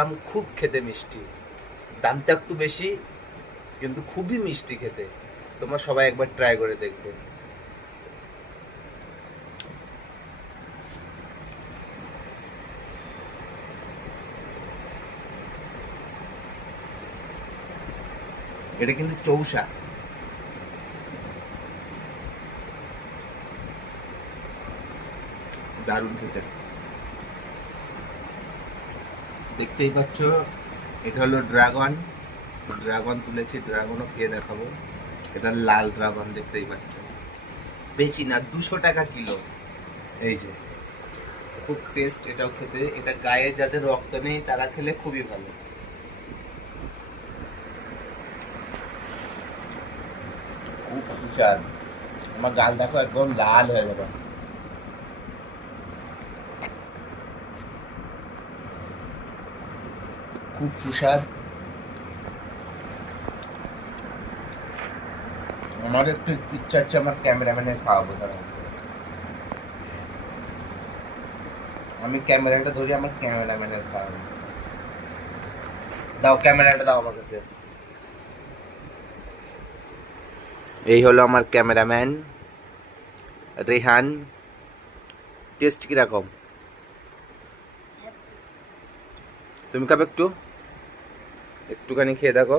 আম খুব খেতে মিষ্টি, দামটা একটু বেশি কিন্তু খুবই মিষ্টি খেতে। তোমরা সবাই একবার ট্রাই করে দেখবে। এটা কিন্তু চৌষা, দারুণ খেতে। দেখতেই পাচ্ছ এটা হলো ড্রাগন, ড্রাগন তুলেছি, ড্রাগনও খেয়ে দেখাবো। এটা লাল ড্রাগন, দেখতেই পাচ্ছ। বেশি না, 200 টাকা কিলো। এই যে খুব টেস্ট এটাও খেতে। এটা গায়ে যাদের রক্ত নেই তারা খেলে খুবই ভালো। খুব সুস্বাদ। আমার গাল দেখো একদম লাল হয়ে যাবে। খুব সুস্বাদ। আমার একটু ইচ্ছা হচ্ছে আমার ক্যামেরাম্যানের খাওয়াবো, তারা। আমি ক্যামেরাটা ধরি, আমার ক্যামেরাম্যানের খাওয়াবো। দাও ক্যামেরাটা, দাও আমার কাছে। এই হলো আমার ক্যামেরাম্যান রেহান। টেস্ট কিরকম? তুমি খাবে একটু? একটুখানি খেয়ে দেখো।